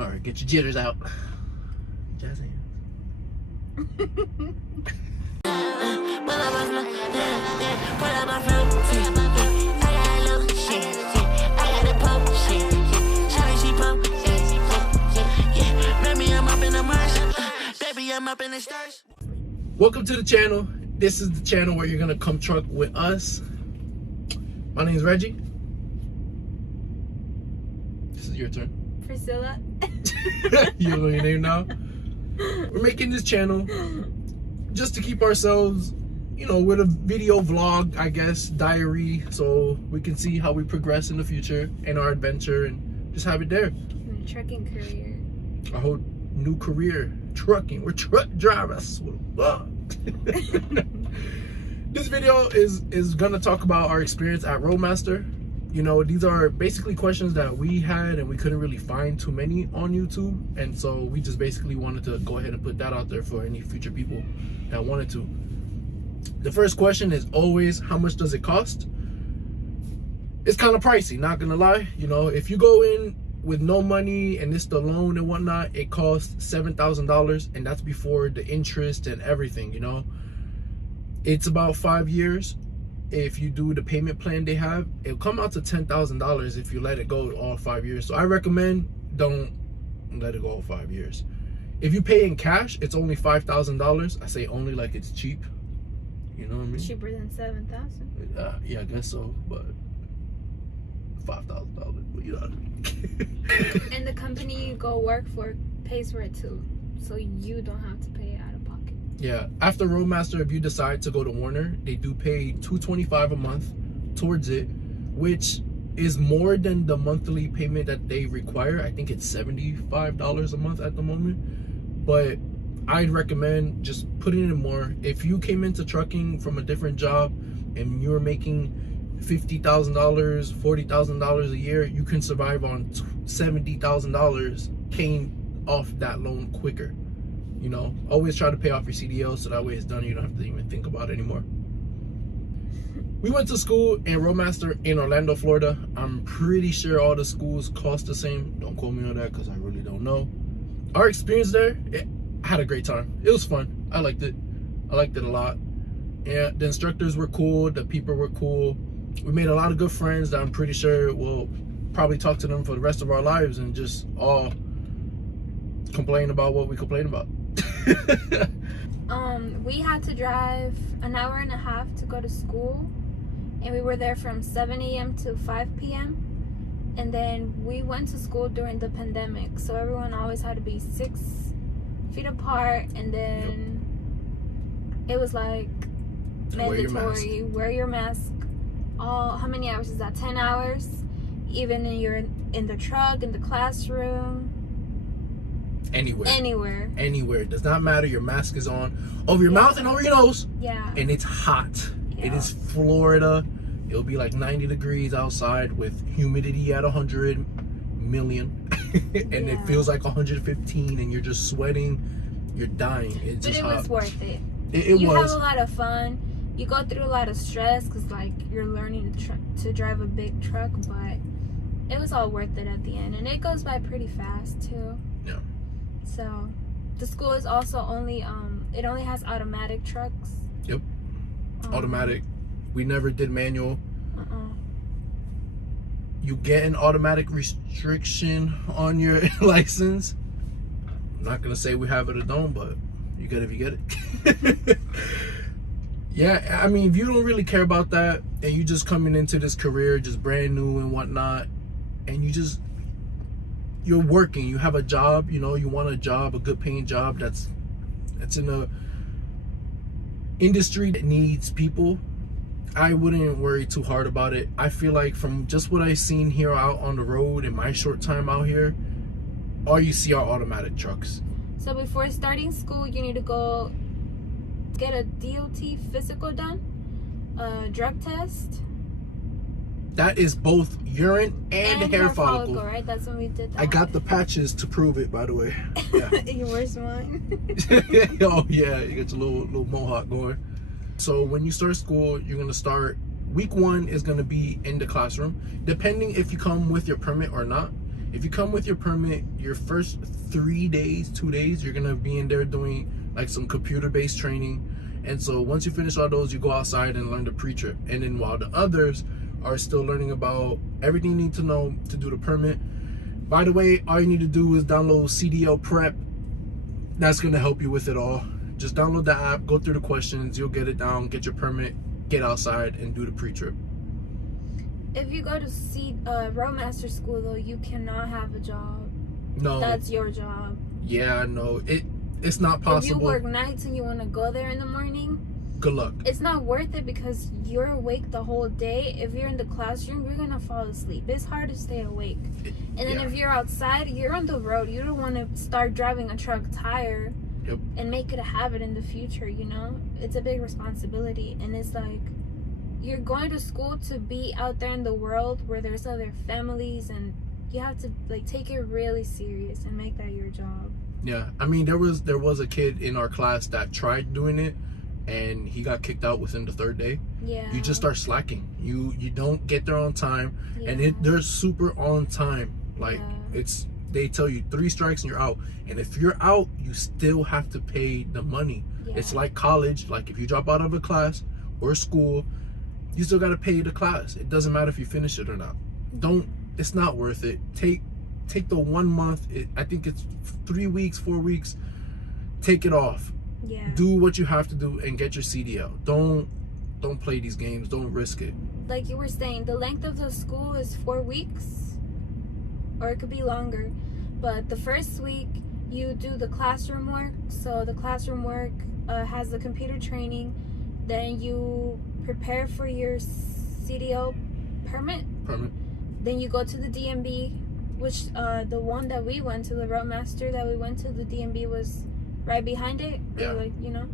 All right, get your jitters out. Jazz hands. Welcome to the channel. This is the channel where you're gonna come truck with us. My name is Reggie. This is your turn. Priscilla. You know your name now? We're making this channel just to keep ourselves, you know, with a video vlog, I guess, diary, so we can see how we progress in the future in our adventure and just have it there. My trucking career. Our whole new career, trucking. We're truck drivers. This video is gonna talk about our experience at Roadmaster. You know, these are basically questions that we had and we couldn't really find too many on YouTube, and so we just basically wanted to go ahead and put that out there for any future people that wanted to. The first question is always, how much does it cost? It's kind of pricey, not gonna lie. You know, if you go in with no money and it's the loan and whatnot, it costs $7,000, and that's before the interest and everything. You know, it's about 5 years. If you do the payment plan they have, it'll come out to $10,000 if you let it go all 5 years. So I recommend don't let it go all 5 years. If you pay in cash, it's only $5,000. I say only like it's cheap. You know what I mean? Cheaper than $7,000. Yeah, I guess so, but $5,000. But you know. And the company you go work for pays for it too, so you don't have to pay it out of pocket. Yeah, after Roadmaster, if you decide to go to Warner, they do pay $225 a month towards it, which is more than the monthly payment that they require. I think it's $75 a month at the moment, but I'd recommend just putting in more. If you came into trucking from a different job and you're making $50,000, $40,000 a year, you can survive on $70,000 paying off that loan quicker. You know, always try to pay off your CDL so that way it's done. You don't have to even think about it anymore. We went to school in Roadmaster in Orlando, Florida. I'm pretty sure all the schools cost the same. Don't quote me on that because I really don't know. Our experience there, I had a great time. It was fun. I liked it. I liked it a lot. Yeah, the instructors were cool. The people were cool. We made a lot of good friends that I'm pretty sure we'll probably talk to them for the rest of our lives and just all complain about what we complain about. We had to drive an hour and a half to go to school, and we were there from 7 a.m. to 5 p.m. and then we went to school during the pandemic, so everyone always had to be 6 feet apart, and then it was like mandatory, wear your mask. How many hours is that? 10 hours, even when you're in the truck, in the classroom, anywhere. It does not matter. Your mask is on over your mouth and over your nose. Yeah. And it's hot. Yeah. It is Florida. It'll be like 90 degrees outside with humidity at 100 million. And it feels like 115 and you're just sweating. You're dying. It's just hot. But it was worth it. You have a lot of fun. You go through a lot of stress because like you're learning to drive a big truck, but it was all worth it at the end. And it goes by pretty fast too. Yeah. So the school is also only it only has automatic trucks. Yep. Automatic. We never did manual. You get an automatic restriction on your license. I'm not gonna say we have it or don't, but you get it if you get it. Yeah, I mean, if you don't really care about that and you just coming into this career just brand new and whatnot, and you're working, you have a job, you know, you want a job, a good paying job that's in a industry that needs people, I wouldn't worry too hard about it. I feel like from just what I've seen here out on the road in my short time out here, all you see are automatic trucks. So before starting school, you need to go get a DOT physical done, a drug test. That is both urine and hair follicle, right? That's when we did that. I got the patches to prove it, by the way. Yeah. Where's mine? Oh yeah, you got your little mohawk going. So when you start school, you're gonna start, week 1 is gonna be in the classroom. Depending if you come with your permit or not. If you come with your permit, your first 3 days, 2 days, you're gonna be in there doing like some computer-based training. And so once you finish all those, you go outside and learn the pre-trip. And then while the others are still learning about everything you need to know to do the permit. By the way, all you need to do is download CDL Prep. That's gonna help you with it all. Just download the app, go through the questions, you'll get it down, get your permit, get outside and do the pre-trip. If you go to Roadmaster school though, you cannot have a job. No. That's your job. Yeah, no. It's not possible. If you work nights and you want to go there in the morning, good luck. It's not worth it because you're awake the whole day. If you're in the classroom, you're gonna fall asleep. It's hard to stay awake. And then if you're outside, you're on the road. You don't want to start driving a truck tire and make it a habit in the future, you know? It's a big responsibility. And it's like, you're going to school to be out there in the world where there's other families, and you have to like take it really serious and make that your job. Yeah, I mean, there was a kid in our class that tried doing it, and he got kicked out within the 3rd day. Yeah. You just start slacking. You don't get there on time, and they're super on time. Like they tell you 3 strikes and you're out. And if you're out, you still have to pay the money. Yeah. It's like college. Like if you drop out of a class or school, you still got to pay the class. It doesn't matter if you finish it or not. It's not worth it. Take the 1 month. I think it's 3 weeks, 4 weeks. Take it off. Yeah. Do what you have to do and get your CDL. Don't play these games. Don't risk it. Like you were saying, the length of the school is 4 weeks, or it could be longer. But the first week you do the classroom work. So the classroom work has the computer training. Then you prepare for your CDL permit. Then you go to the DMB, which the one that we went to, the Roadmaster that we went to, the DMB was right behind it. Yeah. Like, you know.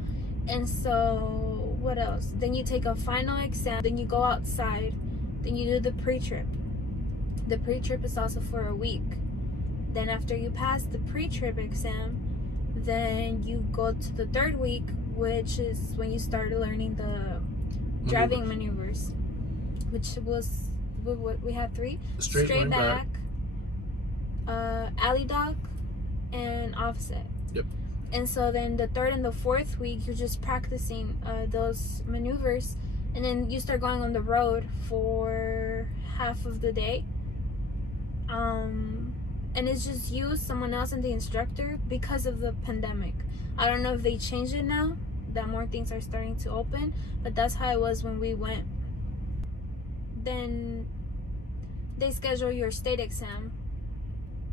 And so what else? Then you take a final exam. Then you go outside. Then you do the pre-trip. The pre-trip is also for a week. Then after you pass the pre-trip exam, then you go to the 3rd week, which is when you start learning the driving maneuvers, which was, we had 3: straight back, alley dock, and offset. Yep. And so then the 3rd and the 4th week, you're just practicing those maneuvers, and then you start going on the road for half of the day. And it's just you, someone else, and the instructor because of the pandemic. I don't know if they changed it now, that more things are starting to open, but that's how it was when we went. Then they schedule your state exam,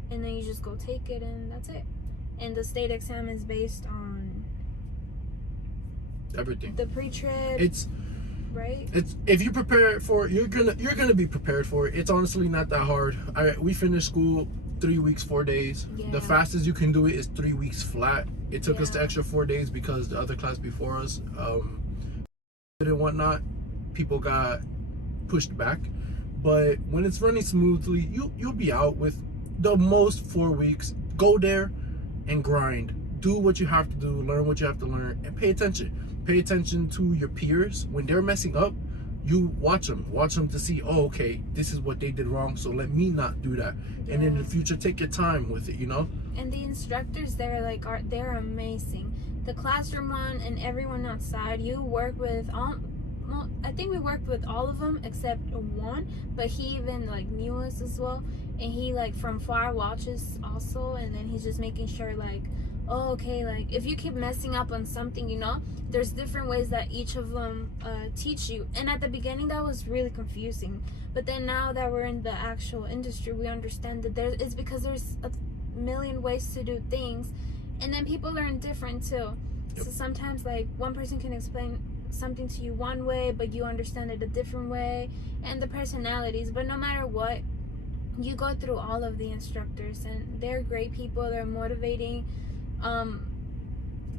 and then you just go take it, and that's it. And the state exam is based on everything. The pre-trip. Right. It's if you prepare for it, you're gonna be prepared for it. It's honestly not that hard. We finished school 3 weeks, 4 days. Yeah. The fastest you can do it is 3 weeks flat. It took us the extra 4 days because the other class before us and whatnot, people got pushed back. But when it's running smoothly, you'll be out with the most 4 weeks. Go there and grind. Do what you have to do, learn what you have to learn, and pay attention. Pay attention to your peers. When they're messing up, you watch them to see, oh, okay, this is what they did wrong, so let me not do that. And in the future, take your time with it, you know? And the instructors there, like, they're amazing. The classroom one and everyone outside, you work with all, well, I think we worked with all of them except one, but he even like knew us as well, and he like from far watches also, and then he's just making sure like, oh, okay, like if you keep messing up on something, you know, there's different ways that each of them teach you. And at the beginning that was really confusing, but then now that we're in the actual industry, we understand that it's because there's a million ways to do things, and then people learn different too. So sometimes like one person can explain something to you one way, but you understand it a different way, and the personalities. But no matter what, you go through all of the instructors, and they're great people, they're motivating.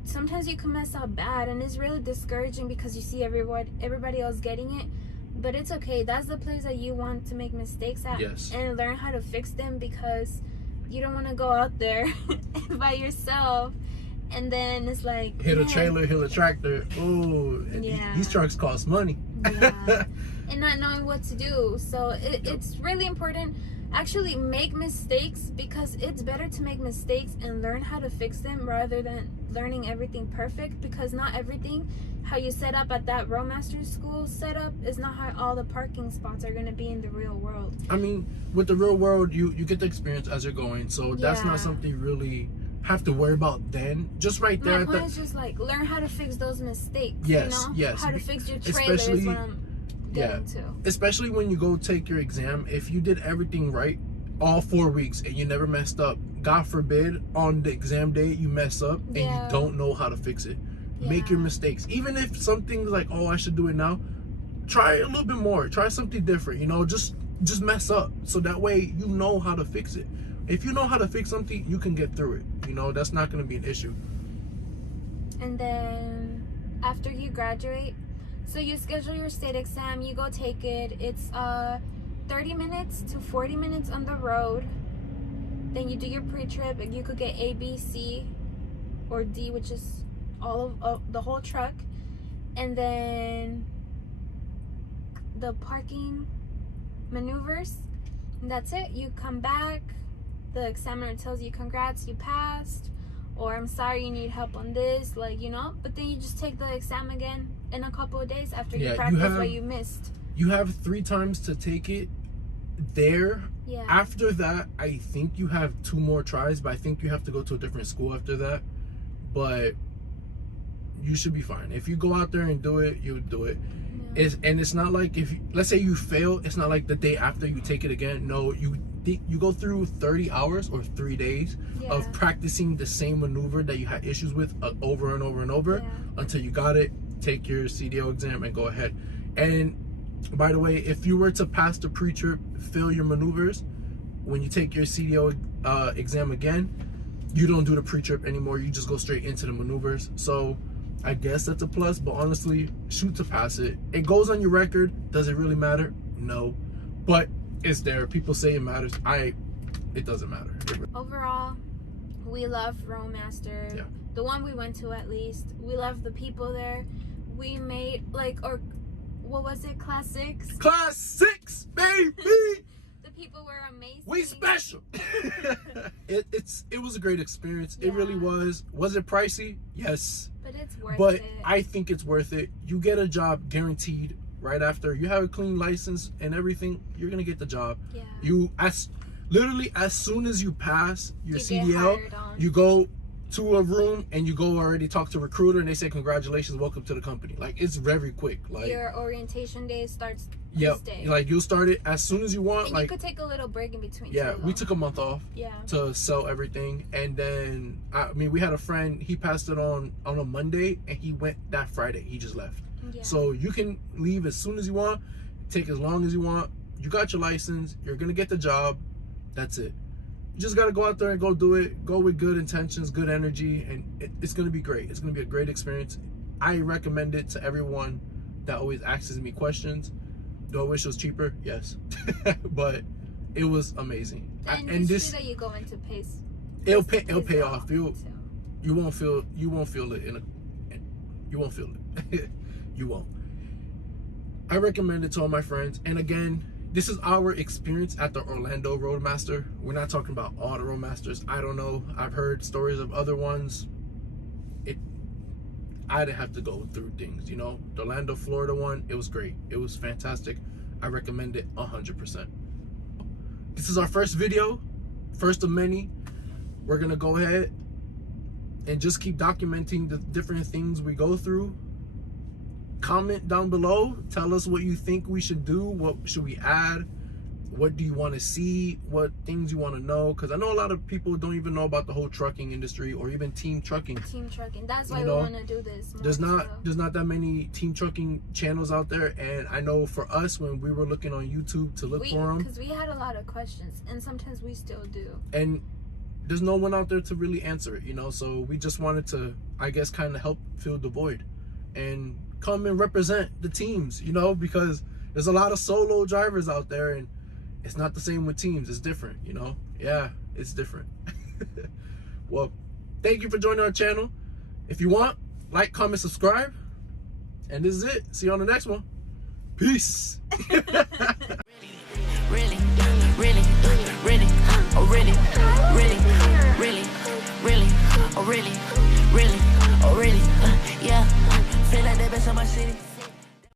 Sometimes you can mess up bad, and it's really discouraging because you see everybody else getting it, but it's okay. That's the place that you want to make mistakes at, and learn how to fix them, because you don't want to go out there by yourself and then it's like hit a trailer, hit a tractor. Oh, and these trucks cost money. And not knowing what to do. So it's really important. actually make mistakes, because it's better to make mistakes and learn how to fix them rather than learning everything perfect, because not everything how you set up at that Roadmaster school setup is not how all the parking spots are going to be in the real world. I mean, with the real world, you get the experience as you're going, so that's Yeah. not something you really have to worry about then. Just right there. My point is just like learn how to fix those mistakes. Yes, you know? yes. How to fix your trailer is what I'm getting to. Especially when you go take your exam, if you did everything right all 4 weeks and you never messed up, God forbid on the exam day you mess up and you don't know how to fix it. Make your mistakes. Even if something's like, oh, I should do it now, try a little bit more. Try something different, you know, just mess up. So that way you know how to fix it. If you know how to fix something, you can get through it. You know, that's not going to be an issue. And then after you graduate, so you schedule your state exam, you go take it. It's 30 minutes to 40 minutes on the road. Then you do your pre-trip, and you could get A, B, C, or D, which is all of the whole truck. And then the parking maneuvers, and that's it. You come back, the examiner tells you congrats, you passed, or I'm sorry, you need help on this, like, you know. But then you just take the exam again in a couple of days after you practice what you missed. You have 3 times to take it there. Yeah. After that, I think you have 2 more tries, but I think you have to go to a different school after that. But you should be fine. If you go out there and do it, you do it. Yeah. It's not like, if let's say you fail, it's not like the day after you take it again. No, you go through 30 hours or 3 days of practicing the same maneuver that you had issues with over and over and over until you got it. Take your CDL exam and go ahead. And by the way, if you were to pass the pre-trip, fail your maneuvers, when you take your CDL exam again, you don't do the pre-trip anymore. You just go straight into the maneuvers. So I guess that's a plus, but honestly, shoot to pass it. It goes on your record. Does it really matter? No, but it's there. People say it matters. It doesn't matter. Overall, we love Roadmaster. Yeah. The one we went to, at least. We love the people there. We made, like, or what was it? Class 6? Class 6, baby! The people were amazing. We special. It was a great experience. It really was. Was it pricey? Yes. But it's worth it. But I think it's worth it. You get a job guaranteed right after. You have a clean license and everything, you're gonna get the job. Yeah. Literally as soon as you pass your CDL, you go to a room and you go already talk to a recruiter and they say congratulations, welcome to the company. Like, it's very quick. Like, your orientation day starts this day. Like, you'll start it as soon as you want. And like, you could take a little break in between. Yeah, we took a month off to sell everything. And then we had a friend, he passed it on a Monday and he went that Friday. He just left. So you can leave as soon as you want, take as long as you want. You got your license, you're gonna get the job. That's it. You just got to go out there and go do it. Go with good intentions, good energy, and it's going to be great. It's going to be a great experience. I recommend it to everyone that always asks me questions. Do I wish it was cheaper? Yes. But it was amazing. And this that you go into pace. It'll pay off. You won't feel it you won't feel it. You won't. I recommend it to all my friends. And again, this is our experience at the Orlando Roadmaster. We're not talking about all the Roadmasters. I don't know. I've heard stories of other ones. I didn't have to go through things, you know. The Orlando, Florida one, it was great. It was fantastic. I recommend it 100%. This is our first video, first of many. We're gonna go ahead and just keep documenting the different things we go through. Comment down below, tell us what you think we should do, what should we add, what do you want to see, what things you want to know, because I know a lot of people don't even know about the whole trucking industry or even team trucking. That's why we want to do this more. There's not that many team trucking channels out there, and I know for us, when we were looking on YouTube to look for them, because we had a lot of questions, and sometimes we still do, and there's no one out there to really answer it, you know. So we just wanted to, I guess, kind of help fill the void and come and represent the teams, you know, because there's a lot of solo drivers out there and it's not the same with teams. It's different, you know. Yeah, it's different. Well, thank you for joining our channel. If you want, like, comment, subscribe, and this is it. See you on the next one. Peace. Really really, really, oh really, really, really, really, oh really, really, oh really, yeah. Feel like the best of my city.